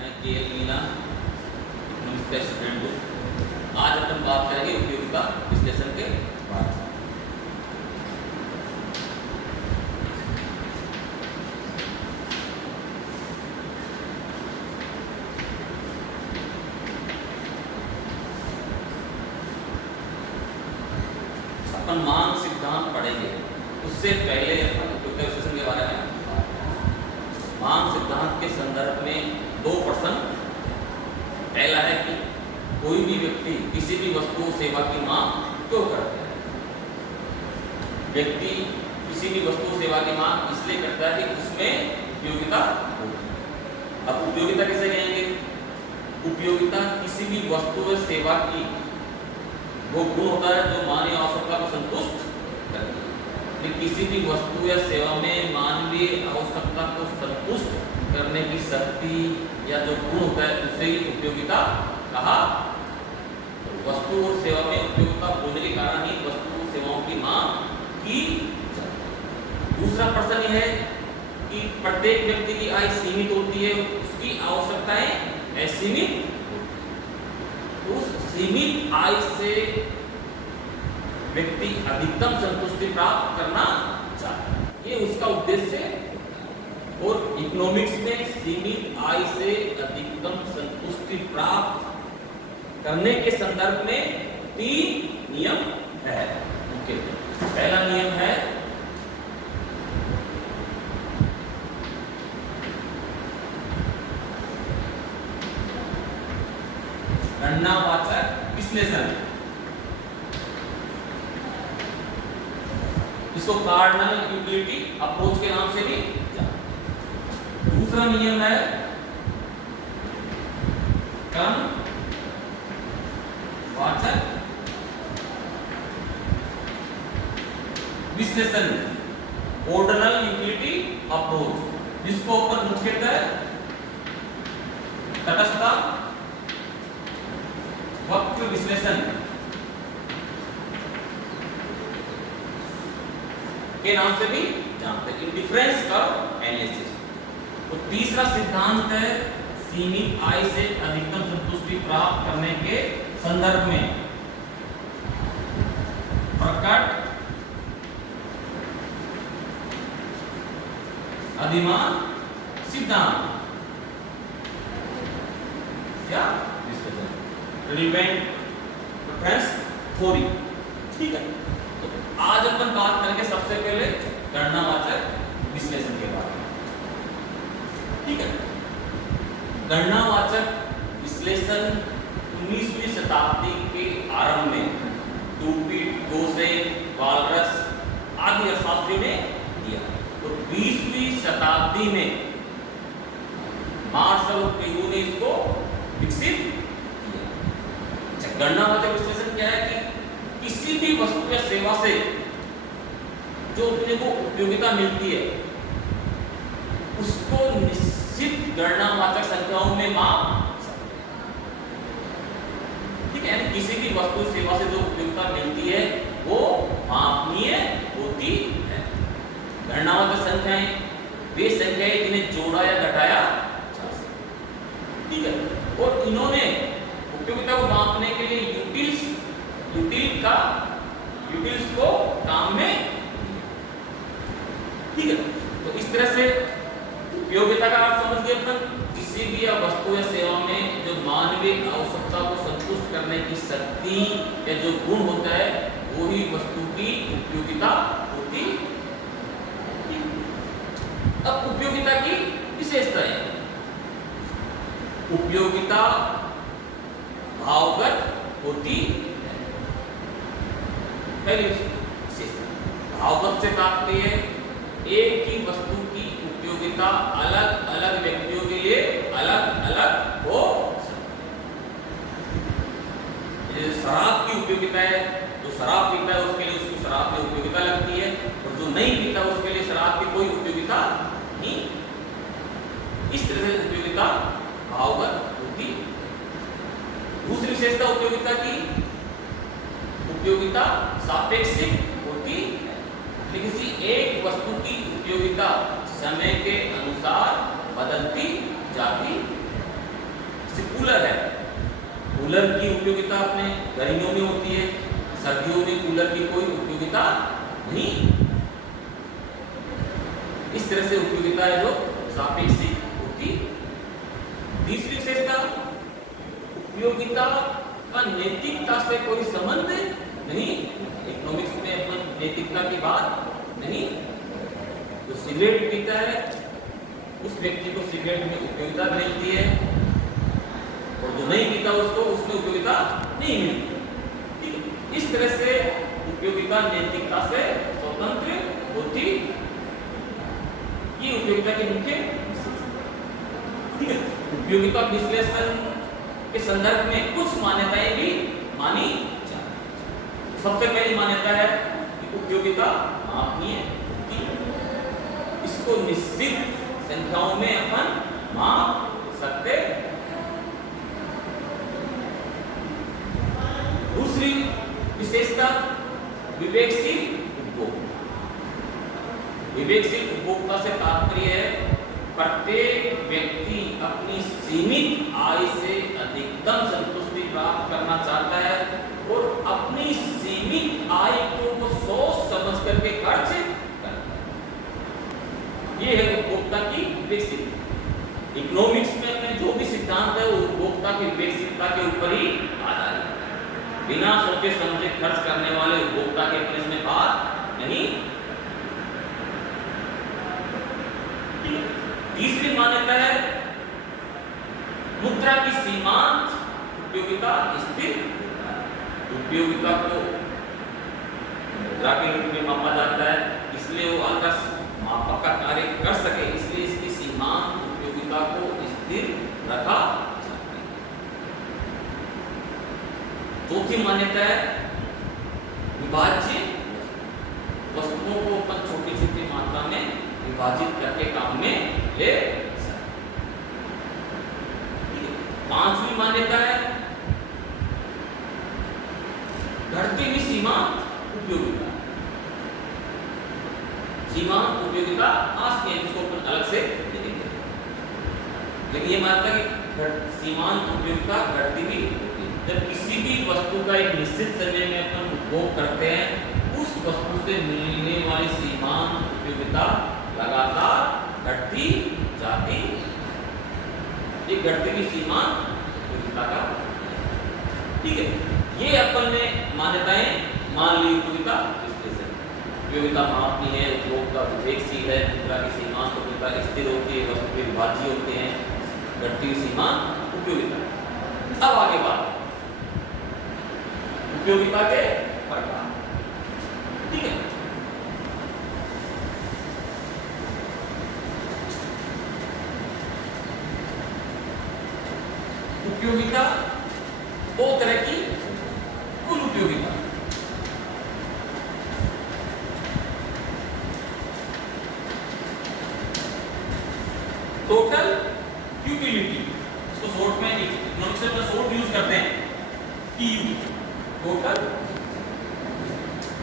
मैं के मीना इकोनॉमिक्स का स्टूडेंट हूँ। आज अपन बात करेंगे उपयोगिता विश्लेषण के बारे में। अपन मांग सिद्धांत पढ़ेंगे, उससे पहले अपन उपयोगिता विश्लेषण के बारे में मांग सिद्धांत के संदर्भ में दो प्रश्न। पहला है कि कोई भी व्यक्ति किसी भी वस्तु सेवा की मांग क्यों करता है। व्यक्ति किसी भी वस्तु सेवा की मांग इसलिए करता है कि उसमें उपयोगिता होती है। अब उपयोगिता किसे कहेंगे? उपयोगिता किसी भी वस्तु व सेवा की वो गुण होता है जो मानवीय आवश्यकता को संतुष्ट करती है। किसी भी वस्तु या सेवा में मानवीय आवश्यकता को संतुष्ट करने की शक्ति या जो गुण होता है उसे ही उपयोगिता कहा। तो वस्तु और सेवा में उपयोगिता होने के कारण ही वस्तु और सेवाओं की मांग की जाती है। दूसरा प्रश्न यह है कि प्रत्येक व्यक्ति की आय सीमित होती है, उसकी आवश्यकताएं असीमित होती है। उस सीमित आय से व्यक्ति अधिकतम संतुष्टि प्राप्त करना चाहता है, ये उसका उद्देश्य है। और इकोनॉमिक्स में सीमित आय से अधिकतम संतुष्टि प्राप्त करने के संदर्भ में 3 नियम है। पहला नियम है गणनावाचक विश्लेषण, इसको कार्डिनल यूटिलिटी अप्रोच के नाम से भी जानते। दूसरा नियम है क्रमवाचक विश्लेषण, ऑर्डिनल यूटिलिटी अप्रोच, जिसको अपन मुख्यतः तटस्थता वक्र विश्लेषण के नाम से भी जानते हैं, इंडिफरेंस कर्व एनालिसिस। तो तीसरा सिद्धांत है सीमित आय से अधिकतम संतुष्टि प्राप्त करने के संदर्भ में प्रकट अधिमान सिद्धांत या रिलेवेंट प्रेफरेंस थ्योरी। ठीक है, आज अपन बात करेंगे सबसे पहले गणनावाचक विश्लेषण के बारे में। ठीक है, गणनावाचक विश्लेषण 19वीं शताब्दी के आरंभ में टूपिट, गोसेन, वालरस आदि अर्थशास्त्रियों ने दिया। तो 20वीं शताब्दी में मार्शल पेगु ने इसको विकसित किया। गणनावाचक विश्लेषण क्या है कि किसी भी वस्तु या सेवा से जो अपने को उपयोगिता मिलती है उसको निश्चित गणनावाचक संख्याओं में माप सकते हैं। ठीक है, यानी किसी भी वस्तु सेवा से जो उपयोगिता मिलती है वो मापनीय होती है। गणनावाचक संख्याएं वे संख्याएं जिन्हें जोड़ा या घटाया जा सकता। ठीक है, और इन्होंने उपयोगिता को मापने के लिए यूटिल्स को काम में। ठीक है, तो इस तरह से उपयोगिता का आप समझ गए अपन, किसी भी वस्तु या सेवा में जो मानवीय आवश्यकता को संतुष्ट करने की शक्ति या जो गुण होता है वो ही वस्तु की उपयोगिता होती है। अब उपयोगिता की विशेषताएं। उपयोगिता भावगत होती है। पहली विशेषता भावगत से तात्पर्य है एक ही वस्तु की उपयोगिता अलग अलग व्यक्तियों के लिए अलग अलग हो सकती है। जैसे शराब की उपयोगिता है, जो शराब पीता है उसके लिए उसकी शराब में उपयोगिता लगती है, और जो नहीं पीता उसके लिए शराब की कोई उपयोगिता नहीं। इस तरह से उपयोगिता भावगत होती है। दूसरी विशेषता उपयोगिता की, उपयोगिता सापेक्षिक होती है। किसी एक वस्तु की उपयोगिता समय के अनुसार बदलती जाती है। कूलर की उपयोगिता अपने गर्मियों में होती है, सर्दियों में कूलर की कोई उपयोगिता नहीं। इस तरह से उपयोगिता है जो सापेक्षिक होती। तीसरी विशेषता, उपयोगिता का नैतिकता से कोई संबंध नहीं। इकोनॉमिक्स में अपन नैतिकता की बात नहीं। जो सिगरेट पीता है उस व्यक्ति को सिगरेट में उपयोगिता मिलती है, और जो नहीं पीता उसको उसमें उपयोगिता नहीं मिलती। ठीक है, इस तरह से उपयोगिता नैतिकता से स्वतंत्र होती। ये उपयोगिता के मुख्य। ठीक है, उपयोगिता विश्लेषण के संदर्भ में कुछ मान्यताएं भी मानी जाती। सबसे पहली मान्यता है कि उपयोगिता मापनीय होती है। इसको निश्चित संख्याओं में अपन माप सकते। दूसरी विशेषता, विवेकशील उपभोग। विवेकशील उपभोक्ता से तात्पर्य है प्रत्येक व्यक्ति अपनी सीमित आय से अधिकतम संतुष्टि प्राप्त करना चाहता है और अपनी सीमित आय को वो सोच समझ करके खर्च करता है। ये है उपभोक्ता की विवेकशीलता। इकोनॉमिक्स में जो भी सिद्धांत है वो उपभोक्ता की विवेकशीलता के ऊपर ही आधारित है। बिना सोचे समझे खर्च करने वाले उपभोक्ता के ऊपर इसमें बात नहीं। तीसरी मान्यता है मुद्रा की सीमांत उपयोगिता स्थिर। उपयोगिता को मुद्रा के रूप में मापा जाता है, इसलिए वो आदर्श मापक का कार्य कर सके, इसलिए इसकी सीमांत उपयोगिता को स्थिर रखा जाता है। चौथी मान्यता है विभाज्य वस्तुओं को अपन छोटी छोटी मात्रा में विभाजित करके काम में ले सकते। पांचवी मान्यता है घटती हुई सीमांत उपयोगिता। सीमांत उपयोगिता आज के इसको अपन अलग से देखेंगे, लेकिन ये मानता है कि सीमांत उपयोगिता घटती हुई होती है। जब किसी भी वस्तु का एक निश्चित समय में अपन उपभोग करते हैं, उस वस्तु से मिलने वाली सीमांत उपयोगिता लगातार घटती जाती। एक घटती हुई सीमांत उपयोगिता का। ठीक है, ये अपन ने मान्यताएं मान ली। उपयोगिता विश्लेषण, उपयोगिता मापनी है, उपभोक्ता विवेकशील है, मुद्रा की सीमांत उपयोगिता स्थिर होती है, वस्तु के विभाज्य होते हैं, घटती हुई सीमांत उपयोगिता। अब आगे बात उपयोगिता के प्रकार। ठीक है, उपयोगिता दो तरह की। कुल उपयोगिता, टोटल यूटिलिटी, इसको शॉर्ट में इकोनॉमिक्स में शॉर्ट यूज करते हैं टीयू। टोटल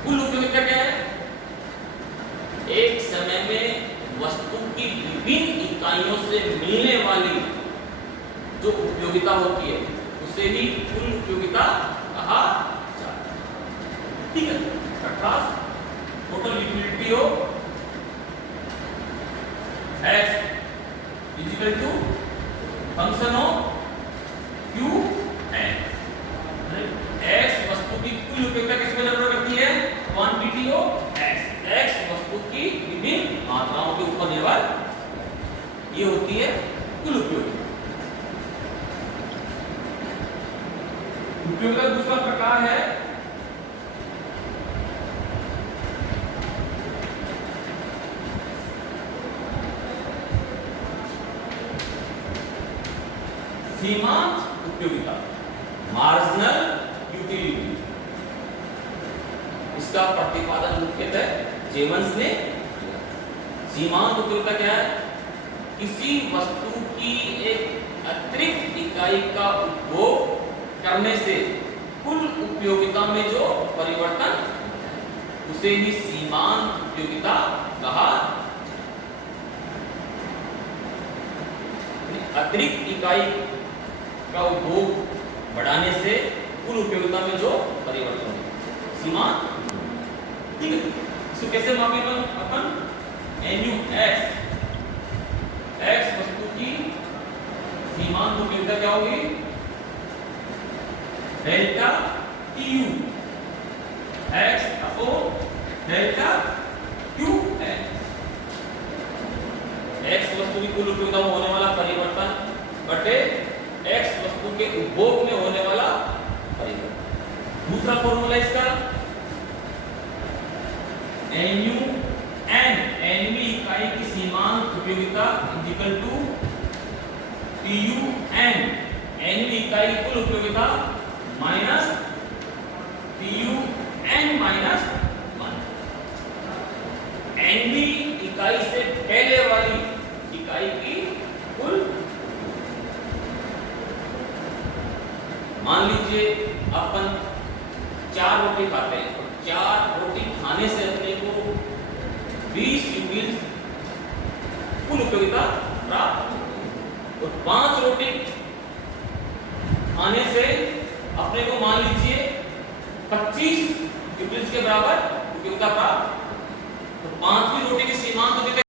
कुल उपयोगिता क्या है? एक समय में वस्तु की विभिन्न इकाइयों से मिलने वाली जो उपयोगिता होती है उसे ही कुल उपयोगिता कहा जाता है। ठीक है, अर्थात टोटल यूटिलिटी हो X equal to function of Q N। X वस्तु की कुल उपयोगिता किसको निर्भर करती है? Quantity of X। X वस्तु की विभिन्न मात्राओं के ऊपर निर्भर, ये होती है कुल उपयोगिता। उपयोगिता दूसरा प्रकार है सीमांत उपयोगिता, मार्जिनल यूटिलिटी। इसका प्रतिपादन मुख्यतः जेमन्स ने। सीमांत उपयोगिता क्या है? किसी वस्तु की एक अतिरिक्त इकाई का उपभोग करने से कुल उपयोगिता में जो परिवर्तन उसे ही सीमांत उपयोगिता कहा। अतिरिक्त इकाई का उपभोग बढ़ाने से कुल उपयोगिता में जो परिवर्तन हो सीमांत। ठीक है, इसको कैसे मापे अपन nu x वस्तु की सीमांत उपयोगिता क्या होगी delta tu x upon delta q x वस्तु की कुल उपयोगिता में होने वाला परिवर्तन बटे x वस्तु के उपभोग में होने वाला परिवर्तन। दूसरा फॉर्मूला इसका nu n nवीं इकाई की सीमांत उपयोगिता इक्वल टू tu n nवीं इकाई की कुल उपयोगिता माइनस tu n माइनस 1 nवीं इकाई से पहले वाली इकाई की कुल। मान लीजिए अपन 4 रोटी खाते हैं और 4 रोटी खाने से अपने को 20 यूनिट कुल उपयोगिता प्राप्त और 5 रोटी खाने से अपने को मान लीजिए 25 यूनिट के बराबर उपयोगिता प्राप्त। तो 5वीं रोटी की सीमांत उपयोगिता